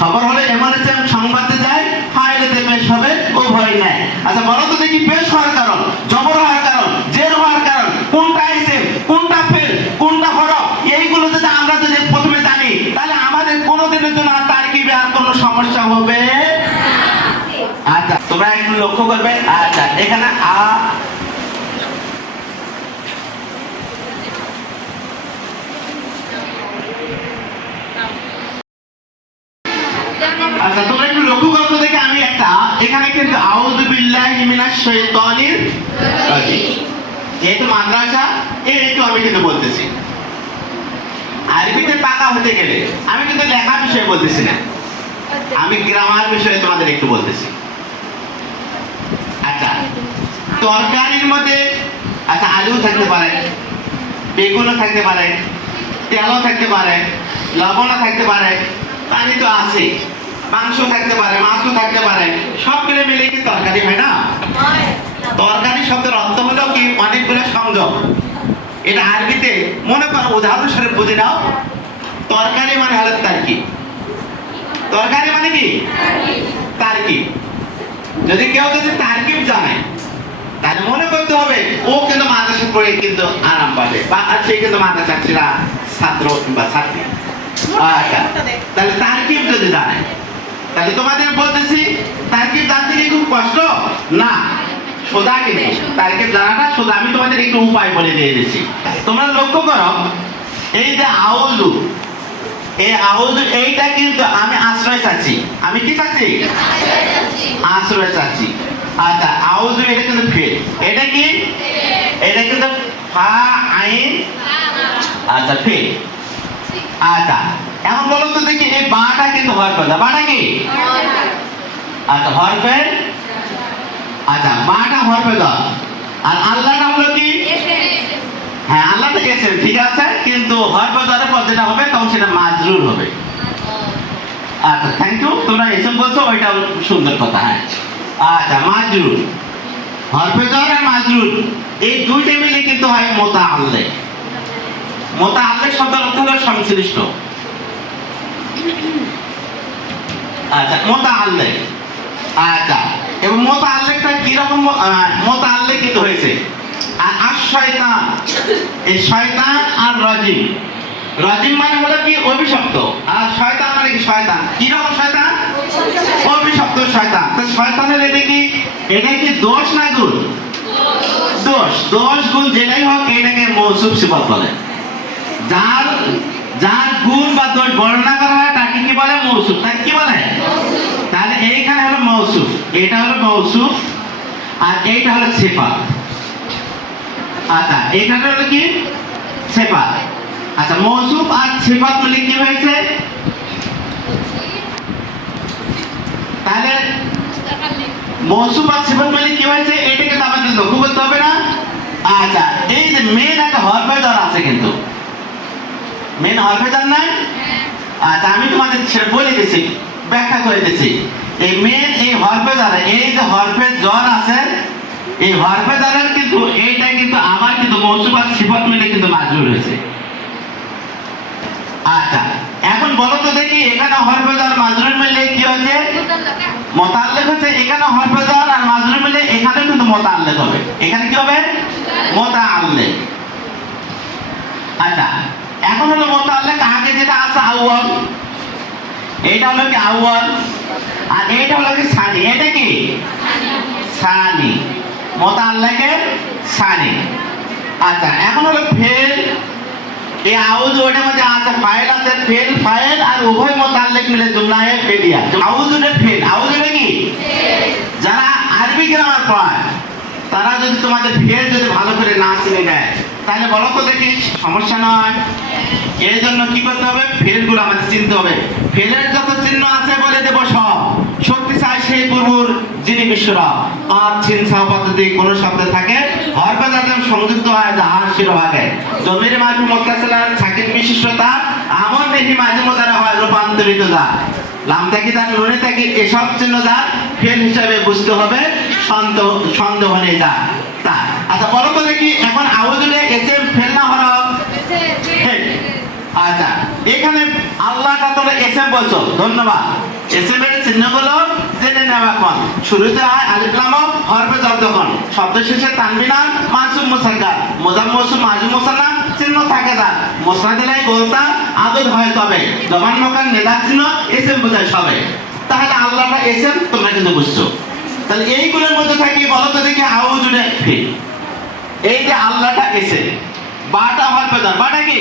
খবর হলে এমার্জেন্সি সংবাদে যায় ফাইলেতে পেশ হবে ভয় নাই আচ্ছা বলো তো দেখি, পেশ হওয়ার কারণ, জবর হওয়ার কারণ জের হওয়ার কারণ, কোনটা এসে কোনটা ফেল, কোনটা হরফ এইগুলো যদি আমরা যদি প্রথমে জানি, তাহলে আমাদের কোনো দিনের জন্য আর তার কি আর কোনো সমস্যা হবে? আচ্ছা তোমরা একটু লক্ষ্য করবে। আচ্ছা এখানে আ আচ্ছা তোমরা একটু লক্ষ্য করো দেখে আমি একটা। এখানে কিন্তু আউযু বিল্লাহি মিনাশ শাইতানির রাজিম যেহেতু মাদ্রাসা এই তো আমি কিন্তু বলতেছি। আরবিতে পাকা হতে গেলে আমি কিন্তু লেখা বিষয়ে বলতেছি না। আমি গ্রামার বিষয়ে তোমাদের একটু বলতেছি। আচ্ছা তরকারির মধ্যে আচ্ছা আলু থাকতে পারে, বেগুনও থাকতে পারে, তেলও থাকতে পারে, লবণও থাকতে পারে, পানি তো আছে মাংস থাকতে পারে মাছও থাকতে পারে। সব মিলে মিলে কি তরকারি হয় না? তরকারি শব্দের অর্থ হলো কি? অনেকগুলো সংযোগ। এটা আরবিতে মনে করো উদাহরণস্বরূপ বুঝে নাও। তরকারি মানে হলো তার্কি। তরকারি মানে কি? তার্কিব যদি কেউ যদি তার্কিব জানে তাহলে মনে করতে হবে ও কিন্তু মাদ্রাসা পড়ে কিন্তু আরাম পাবে বা সে কিন্তু মাদ্রাসা ছাত্র কিংবা ছাত্রী। আচ্ছা তাহলে তার্কিব যদি জানে তাহলে তোমাদের বলতেছি তার্কিব জানতে কি খুব কষ্ট? না, সোজা কিন্তু। তার্কিব জানাটা সোজা। আমি তোমাদের একটু উপায় বলে দিয়ে দিচ্ছি। তোমরা লক্ষ্য করো, এই যে আউলু, এই আউলু, এইটা কিন্তু আমি আশ্রয় চাচ্ছি। আমি কি চাচ্ছি? আশ্রয় চাচ্ছি। আচ্ছা আউযু এটা কিন্তু ফেল। এটা কি? এটা কিন্তু ফা আইন। আচ্ছা ফেল। আচ্ছা এখন বলো তো দেখি এই বাটা কিন্তু হরফ না বাটা কি? আচ্ছা হরফের? আচ্ছা বাটা হরফে দাও আর আল্লাহটা হলো কি? হ্যাঁ আল্লাহটা গেছে ঠিক আছে। কিন্তু হরফে দাঁড়ের পর যেটা হবে, তখন সেটা মাজরুর হবে। আচ্ছা থ্যাংক ইউ তোমরা এসব বলছো ওইটাও সুন্দর কথা হ্যাঁ। আচ্ছা মাজরুর হরফে আর মাজরুর এই দুইটা মিলে কিন্তু হয় মোতা আল্লে মোতা আল্লে শব্দের অর্থ হলো সংশ্লিষ্ট। আচ্ছা আচ্ছা এবং আল্লে কিন্তু হয়েছে? আর আর শয়তান। এই শয়তান আর রজিম। রজিম মানে হলো কি? অভিশপ্ত। আর শয়তান মানে কি? শয়তান। কীরকম শয়তান? অভিশপ্ত শয়তান। তো শয়তানের এটা কি? এটা কি দোষ না গুণ? দোষ। দোষ, গুণ যেটাই হোক, এটাকে মৌসুফ সিফত বলে। যার যার গুণ বা দোষ বর্ণনা করা হয়, তাকে কি বলে? মৌসুফ। তাকে কি বলে? তাহলে এইখানে হলো মৌসুফ। এটা হলো মৌসুফ, আর এইটা হলো সিফাত। আচ্ছা এখানে হলো কি? সিফাত। আচ্ছা মৌসুফ আর সিফাত মিলে কি হয়েছে? তাহলে মৌসুম আর সিফাত মিলে কি হয়েছে? এটাকে কিন্তু আমাদের লক্ষ্য করতে হবে না। আচ্ছা এই যে মেন একটা হরফেদার আছে কিন্তু। মেন হরফেদার নাই? আচ্ছা আমি তোমাদের সেটা বলে দিছি ব্যাখ্যা করে দিছি। এই মেন এই হরফেদার এই যে হরফে জ্বর আছে এই হরফেদারের কিন্তু এইটা কিন্তু আমার কিন্তু মৌসুম আর সিফাত মিলে কিন্তু মাজরুর হয়েছে। আচ্ছা এখন বলো তো দেখি এখানে হরফেদার মাজরুর মিলে কি হয়েছে? মোতাল্লেক। হচ্ছে এখানে হরফেদার আর মাজরুর মিলে এখানে কিন্তু মোতাল্লেক হবে। এখানে কি হবে? মোতাল্লেক। আচ্ছা এখন হলো মোতাল্লেক আগে যেটা আছে আউয়াল। এটা হলো কি আউয়াল? আর এইটা হলো কি সানি। এটা কি? সানি। মোতাল্লেকের সানি। আচ্ছা এখন হলো ফেল। এই আউজ ওটার মধ্যে আছে ফাইল, আছে ফেল, ফাইল, আর উভয় মোতাল্লেক মিলে জুমলায় ফেলিয়া। আউজুটা ফেল। আউজুটা কি? যারা আরবি গ্রামার পড়ায়, তারা যদি তোমাদের ফেল যদি ভালো করে না চিনে নেয় তাহলে বলো তো দেখি, সমস্যা নয়। এর জন্য কি করতে হবে? ফেলগুলো আমাদের চিনতে হবে। ফেলের যত চিহ্ন আছে বলে দেবো সব। শক্তি চায় সেই পূর্বর, যিনি বিশ্বরা। আর সাহ পদ্ধতি কোন শব্দে থাকে। হরবে যাদের সংযুক্ত হয় যাহার শিরোভাগে। জমির মাঝে মোত্তাসিলার সাকিব বিশিষ্টতা আমন নেহি মাঝে মধ্যে হয় রূপান্তরিত যা। লাম থেকে তার নুনে থেকে এসব চিহ্ন যা ফেল হিসাবে বুঝতে হবে সন্দেহ নেই যা। তা আচ্ছা বলো তো দেখি এখন আউজুলে এসে ফেল না হরফ আচ্ছা এখানে আল্লাহটা তোমরা এসএম বলছো ধন্যবাদ। এসএম এর চিহ্নগুলো জেনে নেওয়া এখন। শুরুতে হয় আলিফলাম হরফে যতক্ষণ শব্দ শেষে তানবিনা মানসুম মুসাক্কা মোজাম মৌসুম মাজুম মুসান্না চিহ্ন থাকে না। মোসনা দিলে গোলতা আদর হয় তবে। জবান মকান নেদা চিহ্ন এসএম বোঝায় সবে। তাহলে আল্লাহটা এসএম তোমরা কিন্তু বুঝছ। তাহলে এইগুলোর মধ্যে থাকি বলো তো দেখি আউজুনে ফি এই যে আল্লাহটা এসে বাটা হরফে ধর বাটা কি?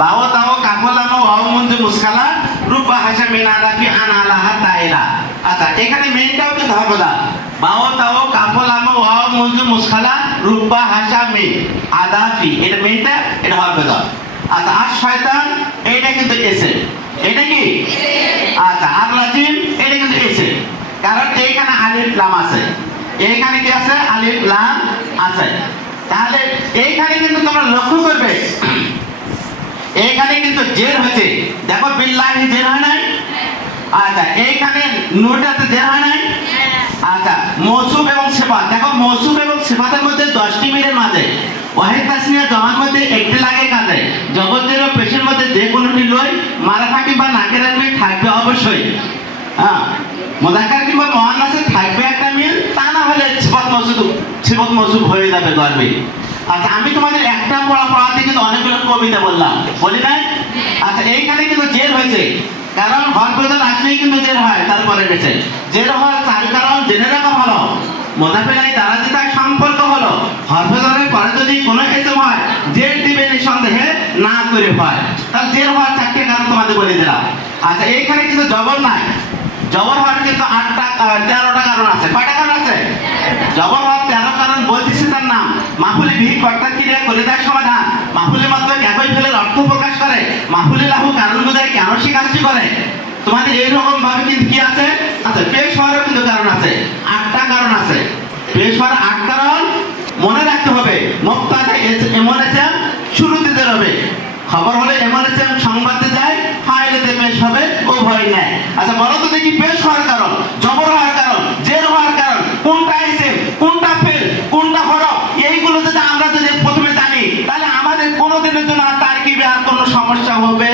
বাও তাও কাফলামো ওয়াও মুনজু মুসকালা রূপা হাসা মিনা রাফি আনালাহা তাইলা। আচ্ছা এখানে মেইনটাও কিন্তু হবে না। বাও তাও কাফলামো ওয়াও মুনজু মুসকালা রূপা হাসা মি আদাফি এটা মেইনটা এটা হবে না। আচ্ছা আর শয়তান এটা কিন্তু এসে। এটা কি? আচ্ছা আর রাজিম এটা কিন্তু এসে। কারণ এইখানে আলিফ লাম আছে। এইখানে কি আছে? আলিফ লাম আছে। তাহলে এইখানে কিন্তু তোমরা লক্ষ্য করবে, এইখানে কিন্তু জের হয়েছে। দেখো, বিল্লাহি জের হয় নাই? আচ্ছা এইখানে নুরটাতে জের হয় নাই? আচ্ছা মৌসুম এবং সেবা দেখো মৌসুম এবং সেবাতের মধ্যে দশটি মিনিটের মাঝে। ওয়াহিদ তাসনিয়া জমার মধ্যে একটি লাগে কাজে জগতের পেশের মধ্যে যে কোনোটি লই মারা থাকি বা নাকের থাকবে অবশ্যই। হ্যাঁ? মোজাকার কিংবা মহানাসে থাকবে একটা মিল, তা না হলে ছিপত মসুদ ছিপত মসুদ হয়ে যাবে গর্বে। আচ্ছা আমি তোমাদের একটা পড়া পড়াতে কিন্তু অনেকগুলো কবিতা বললাম। বলি নাই? আচ্ছা এইখানে কিন্তু জেল হয়েছে। কারণ হরপ্রদান আসলেই কিন্তু জেল হয়, তারপরে গেছে। জেল হওয়ার চার কারণ জেনে রাখা ভালো। মোজাফেলাই দ্বারা যেটা সম্পর্ক হলো। হরপ্রদানের পরে যদি কোনো কিছু হয়, জের দিবে নিঃসন্দেহে, না করে হয়। তাহলে জেল হওয়ার চারটে কারণ তোমাদের বলে দিলাম। আচ্ছা এইখানে কিন্তু জবর নাই। জবর কিন্তু আটটা তেরোটা কারণ আছে। কয়টা কারণ আছে? তেরো কারণ বলতেছি তার নাম। মাহুলি কর্তা করে দেয় সমাধান। মাহুলি একই ফেলের অর্থ প্রকাশ করে। মাহুলি লাহু কারণ বোঝায় কেন সে করে? তোমাদের এইরকম ভাবে কিন্তু কি আছে? আচ্ছা পেশ হওয়ারও কিন্তু কারণ আছে। আটটা কারণ আছে। পেশ হওয়ার আট কারণ মনে রাখতে হবে। মুক্তাতে এমন আছে, শুরুতে খবর হলে এমন আমি সংবাদে যায় ফাইলেতে পেশ হবে ভয় নেয় আচ্ছা বলো তো দেখি, পেশ হওয়ার কারণ, জবর হওয়ার কারণ জের হওয়ার কারণ, কোনটা এসে কোনটা ফেল, কোনটা হরফ এইগুলো যদি আমরা যদি প্রথমে জানি, তাহলে আমাদের কোনোদিনের জন্য আর তার কি আর কোনো সমস্যা হবে?